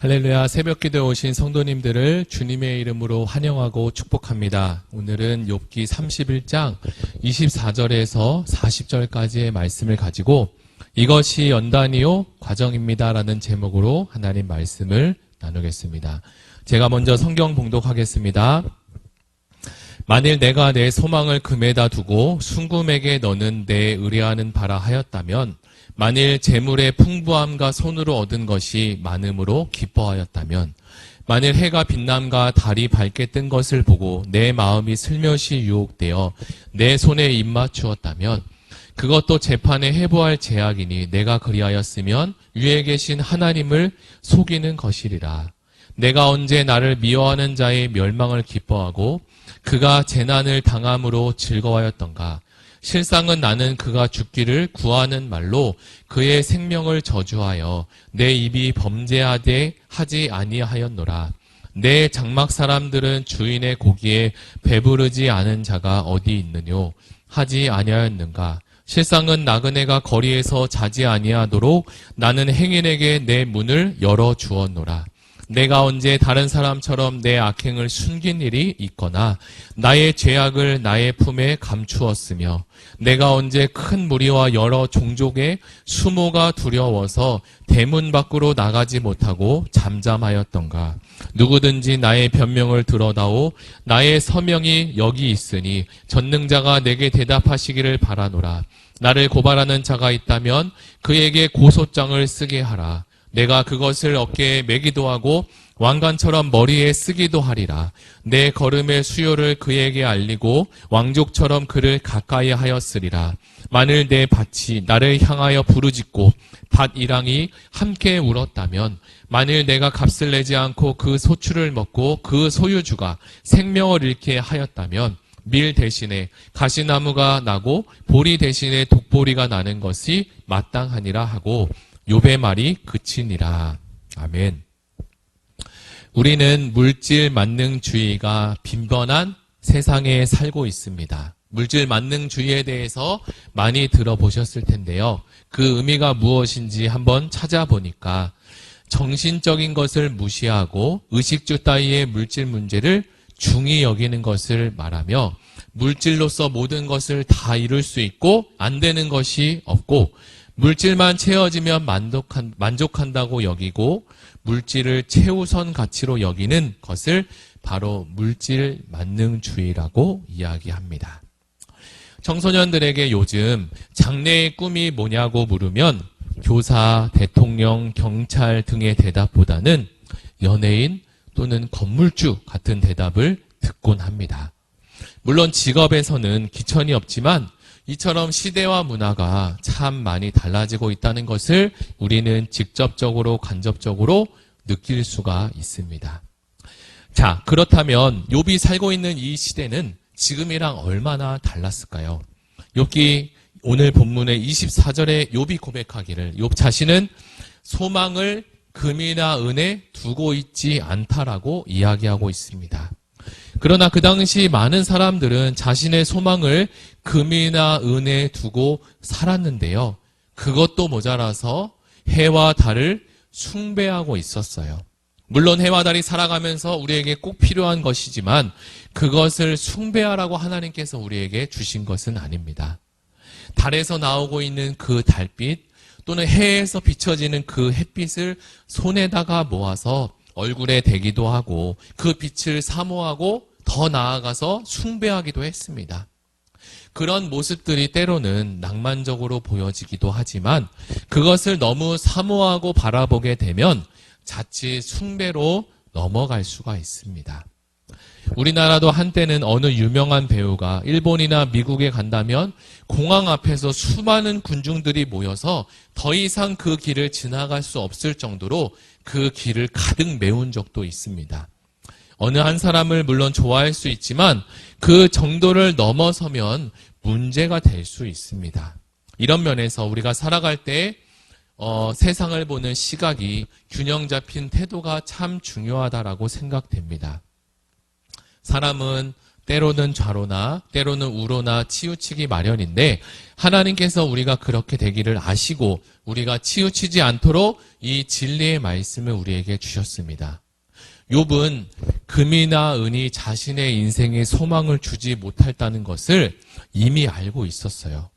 할렐루야, 새벽기도에 오신 성도님들을 주님의 이름으로 환영하고 축복합니다. 오늘은 욥기 31장 24절에서 40절까지의 말씀을 가지고 이것이 연단이요 과정입니다 라는 제목으로 하나님 말씀을 나누겠습니다. 제가 먼저 성경 봉독하겠습니다. 만일 내가 내 소망을 금에다 두고 순금에게 너는 내 의뢰하는 바라 하였다면, 만일 재물의 풍부함과 손으로 얻은 것이 많음으로 기뻐하였다면, 만일 해가 빛남과 달이 밝게 뜬 것을 보고 내 마음이 슬며시 유혹되어 내 손에 입맞추었다면, 그것도 재판에 해부할 제약이니 내가 그리하였으면 위에 계신 하나님을 속이는 것이리라. 내가 언제 나를 미워하는 자의 멸망을 기뻐하고 그가 재난을 당함으로 즐거워하였던가. 실상은 나는 그가 죽기를 구하는 말로 그의 생명을 저주하여 내 입이 범죄하되 하지 아니하였노라. 내 장막 사람들은 주인의 고기에 배부르지 않은 자가 어디 있느뇨 하지 아니하였는가. 실상은 나그네가 거리에서 자지 아니하도록 나는 행인에게 내 문을 열어 주었노라. 내가 언제 다른 사람처럼 내 악행을 숨긴 일이 있거나 나의 죄악을 나의 품에 감추었으며, 내가 언제 큰 무리와 여러 종족의 수모가 두려워서 대문 밖으로 나가지 못하고 잠잠하였던가. 누구든지 나의 변명을 들어다오. 나의 서명이 여기 있으니 전능자가 내게 대답하시기를 바라노라. 나를 고발하는 자가 있다면 그에게 고소장을 쓰게 하라. 내가 그것을 어깨에 매기도 하고 왕관처럼 머리에 쓰기도 하리라. 내 걸음의 수요를 그에게 알리고 왕족처럼 그를 가까이 하였으리라. 만일 내 밭이 나를 향하여 부르짖고 밭이랑이 함께 울었다면, 만일 내가 값을 내지 않고 그 소출을 먹고 그 소유주가 생명을 잃게 하였다면, 밀 대신에 가시나무가 나고 보리 대신에 독보리가 나는 것이 마땅하니라 하고 욥의 말이 그치니라. 아멘. 우리는 물질 만능주의가 빈번한 세상에 살고 있습니다. 물질 만능주의에 대해서 많이 들어보셨을 텐데요. 그 의미가 무엇인지 한번 찾아보니까 정신적인 것을 무시하고 의식주 따위의 물질 문제를 중히 여기는 것을 말하며, 물질로서 모든 것을 다 이룰 수 있고 안 되는 것이 없고 물질만 채워지면 만족한다고 여기고 물질을 최우선 가치로 여기는 것을 바로 물질 만능주의라고 이야기합니다. 청소년들에게 요즘 장래의 꿈이 뭐냐고 물으면 교사, 대통령, 경찰 등의 대답보다는 연예인 또는 건물주 같은 대답을 듣곤 합니다. 물론 직업에서는 기천이 없지만 이처럼 시대와 문화가 참 많이 달라지고 있다는 것을 우리는 직접적으로 간접적으로 느낄 수가 있습니다. 자, 그렇다면 욥이 살고 있는 이 시대는 지금이랑 얼마나 달랐을까요? 욥기 오늘 본문의 24절에 욥이 고백하기를, 욥 자신은 소망을 금이나 은에 두고 있지 않다라고 이야기하고 있습니다. 그러나 그 당시 많은 사람들은 자신의 소망을 금이나 은에 두고 살았는데요. 그것도 모자라서 해와 달을 숭배하고 있었어요. 물론 해와 달이 살아가면서 우리에게 꼭 필요한 것이지만 그것을 숭배하라고 하나님께서 우리에게 주신 것은 아닙니다. 달에서 나오고 있는 그 달빛 또는 해에서 비춰지는 그 햇빛을 손에다가 모아서 얼굴에 대기도 하고 그 빛을 사모하고 더 나아가서 숭배하기도 했습니다. 그런 모습들이 때로는 낭만적으로 보여지기도 하지만 그것을 너무 사모하고 바라보게 되면 자칫 숭배로 넘어갈 수가 있습니다. 우리나라도 한때는 어느 유명한 배우가 일본이나 미국에 간다면 공항 앞에서 수많은 군중들이 모여서 더 이상 그 길을 지나갈 수 없을 정도로 그 길을 가득 메운 적도 있습니다. 어느 한 사람을 물론 좋아할 수 있지만 그 정도를 넘어서면 문제가 될 수 있습니다. 이런 면에서 우리가 살아갈 때 세상을 보는 시각이 균형 잡힌 태도가 참 중요하다라고 생각됩니다. 사람은 때로는 좌로나 때로는 우로나 치우치기 마련인데 하나님께서 우리가 그렇게 되기를 아시고 우리가 치우치지 않도록 이 진리의 말씀을 우리에게 주셨습니다. 욥은 금이나 은이 자신의 인생에 소망을 주지 못했다는 것을 이미 알고 있었어요.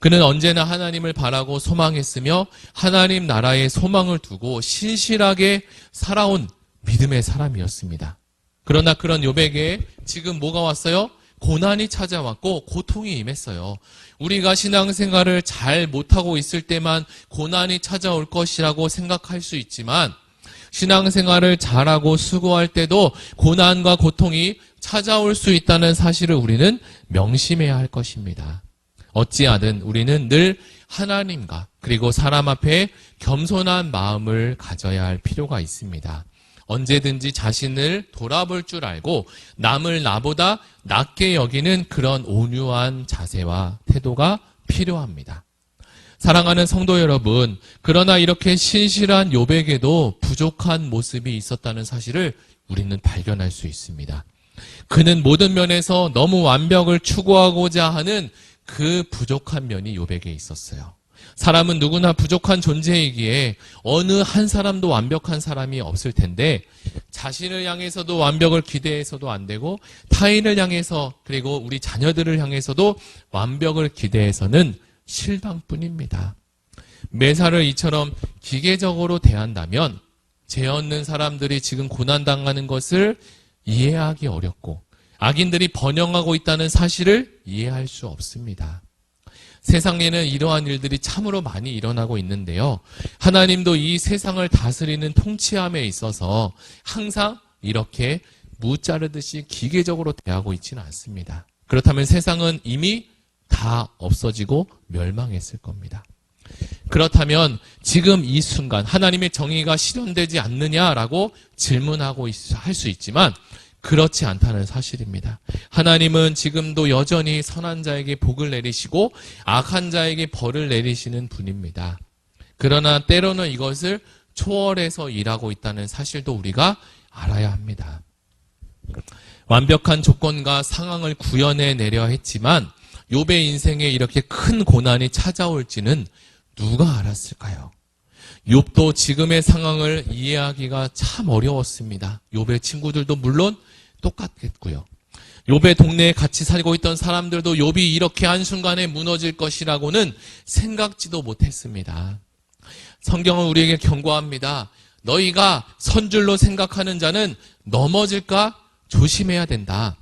그는 언제나 하나님을 바라고 소망했으며 하나님 나라에 소망을 두고 신실하게 살아온 믿음의 사람이었습니다. 그러나 그런 욥에게 지금 뭐가 왔어요? 고난이 찾아왔고 고통이 임했어요. 우리가 신앙생활을 잘 못하고 있을 때만 고난이 찾아올 것이라고 생각할 수 있지만 신앙생활을 잘하고 수고할 때도 고난과 고통이 찾아올 수 있다는 사실을 우리는 명심해야 할 것입니다. 어찌하든 우리는 늘 하나님과 그리고 사람 앞에 겸손한 마음을 가져야 할 필요가 있습니다. 언제든지 자신을 돌아볼 줄 알고 남을 나보다 낮게 여기는 그런 온유한 자세와 태도가 필요합니다. 사랑하는 성도 여러분, 그러나 이렇게 신실한 욥에게도 부족한 모습이 있었다는 사실을 우리는 발견할 수 있습니다. 그는 모든 면에서 너무 완벽을 추구하고자 하는 그 부족한 면이 욥에게 있었어요. 사람은 누구나 부족한 존재이기에 어느 한 사람도 완벽한 사람이 없을 텐데 자신을 향해서도 완벽을 기대해서도 안 되고 타인을 향해서 그리고 우리 자녀들을 향해서도 완벽을 기대해서는 실망뿐입니다. 매사를 이처럼 기계적으로 대한다면 죄 없는 사람들이 지금 고난당하는 것을 이해하기 어렵고 악인들이 번영하고 있다는 사실을 이해할 수 없습니다. 세상에는 이러한 일들이 참으로 많이 일어나고 있는데요. 하나님도 이 세상을 다스리는 통치함에 있어서 항상 이렇게 무 자르듯이 기계적으로 대하고 있지는 않습니다. 그렇다면 세상은 이미 다 없어지고 멸망했을 겁니다. 그렇다면 지금 이 순간 하나님의 정의가 실현되지 않느냐라고 질문하고 할 수 있지만 그렇지 않다는 사실입니다. 하나님은 지금도 여전히 선한 자에게 복을 내리시고 악한 자에게 벌을 내리시는 분입니다. 그러나 때로는 이것을 초월해서 일하고 있다는 사실도 우리가 알아야 합니다. 완벽한 조건과 상황을 구현해 내려 했지만 욥의 인생에 이렇게 큰 고난이 찾아올지는 누가 알았을까요? 욥도 지금의 상황을 이해하기가 참 어려웠습니다. 욥의 친구들도 물론 똑같겠고요. 욥의 동네에 같이 살고 있던 사람들도 욥이 이렇게 한순간에 무너질 것이라고는 생각지도 못했습니다. 성경은 우리에게 경고합니다. 너희가 선줄로 생각하는 자는 넘어질까 조심해야 된다.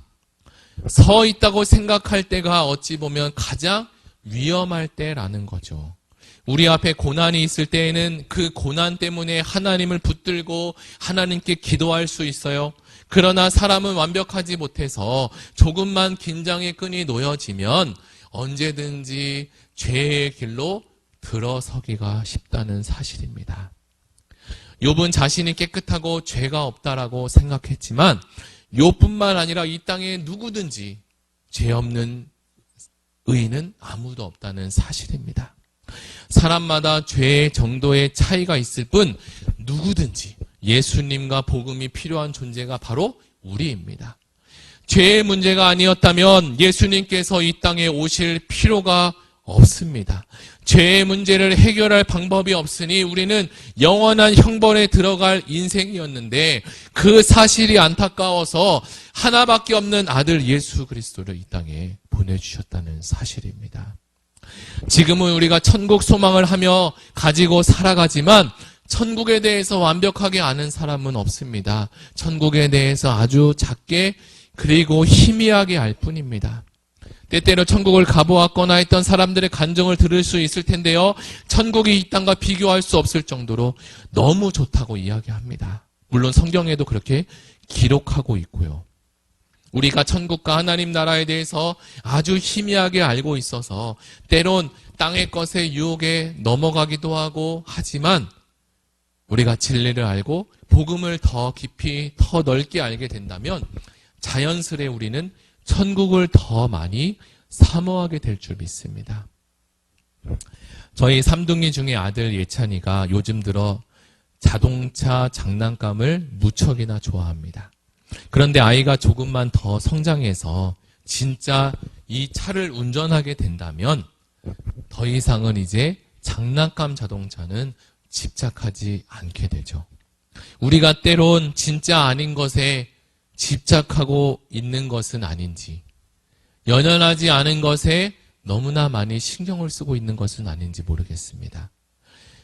서 있다고 생각할 때가 어찌 보면 가장 위험할 때라는 거죠. 우리 앞에 고난이 있을 때에는 그 고난 때문에 하나님을 붙들고 하나님께 기도할 수 있어요. 그러나 사람은 완벽하지 못해서 조금만 긴장의 끈이 놓여지면 언제든지 죄의 길로 들어서기가 쉽다는 사실입니다. 욥은 자신이 깨끗하고 죄가 없다라고 생각했지만 욥뿐만 아니라 이 땅에 누구든지 죄 없는 의인은 아무도 없다는 사실입니다. 사람마다 죄의 정도의 차이가 있을 뿐 누구든지 예수님과 복음이 필요한 존재가 바로 우리입니다. 죄의 문제가 아니었다면 예수님께서 이 땅에 오실 필요가 없습니다. 죄의 문제를 해결할 방법이 없으니 우리는 영원한 형벌에 들어갈 인생이었는데 그 사실이 안타까워서 하나밖에 없는 아들 예수 그리스도를 이 땅에 보내주셨다는 사실입니다. 지금은 우리가 천국 소망을 하며 가지고 살아가지만 천국에 대해서 완벽하게 아는 사람은 없습니다. 천국에 대해서 아주 작게 그리고 희미하게 알 뿐입니다. 때때로 천국을 가보았거나 했던 사람들의 간증을 들을 수 있을 텐데요. 천국이 이 땅과 비교할 수 없을 정도로 너무 좋다고 이야기합니다. 물론 성경에도 그렇게 기록하고 있고요. 우리가 천국과 하나님 나라에 대해서 아주 희미하게 알고 있어서 때론 땅의 것의 유혹에 넘어가기도 하고 하지만 우리가 진리를 알고 복음을 더 깊이 더 넓게 알게 된다면 자연스레 우리는 천국을 더 많이 사모하게 될 줄 믿습니다. 저희 삼둥이 중에 아들 예찬이가 요즘 들어 자동차 장난감을 무척이나 좋아합니다. 그런데 아이가 조금만 더 성장해서 진짜 이 차를 운전하게 된다면 더 이상은 이제 장난감 자동차는 집착하지 않게 되죠. 우리가 때론 진짜 아닌 것에 집착하고 있는 것은 아닌지, 연연하지 않은 것에 너무나 많이 신경을 쓰고 있는 것은 아닌지 모르겠습니다.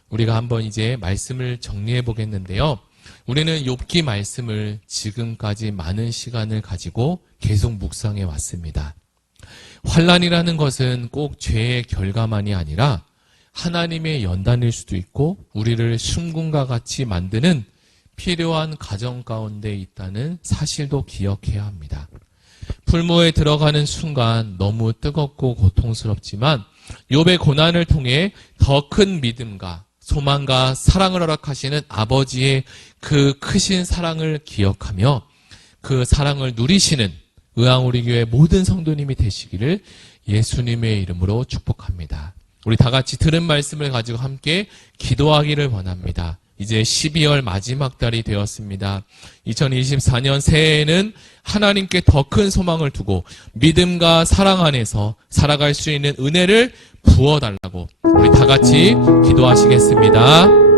우리가 한번 이제 말씀을 정리해 보겠는데요. 우리는 욥기 말씀을 지금까지 많은 시간을 가지고 계속 묵상해 왔습니다. 환난이라는 것은 꼭 죄의 결과만이 아니라 하나님의 연단일 수도 있고 우리를 순금과 같이 만드는 필요한 과정 가운데 있다는 사실도 기억해야 합니다. 풀무에 들어가는 순간 너무 뜨겁고 고통스럽지만 욥의 고난을 통해 더 큰 믿음과 소망과 사랑을 허락하시는 아버지의 그 크신 사랑을 기억하며 그 사랑을 누리시는 의왕우리 교회 모든 성도님이 되시기를 예수님의 이름으로 축복합니다. 우리 다 같이 들은 말씀을 가지고 함께 기도하기를 원합니다. 이제 12월 마지막 달이 되었습니다. 2024년 새해에는 하나님께 더 큰 소망을 두고 믿음과 사랑 안에서 살아갈 수 있는 은혜를 부어달라고 우리 다 같이 기도하시겠습니다.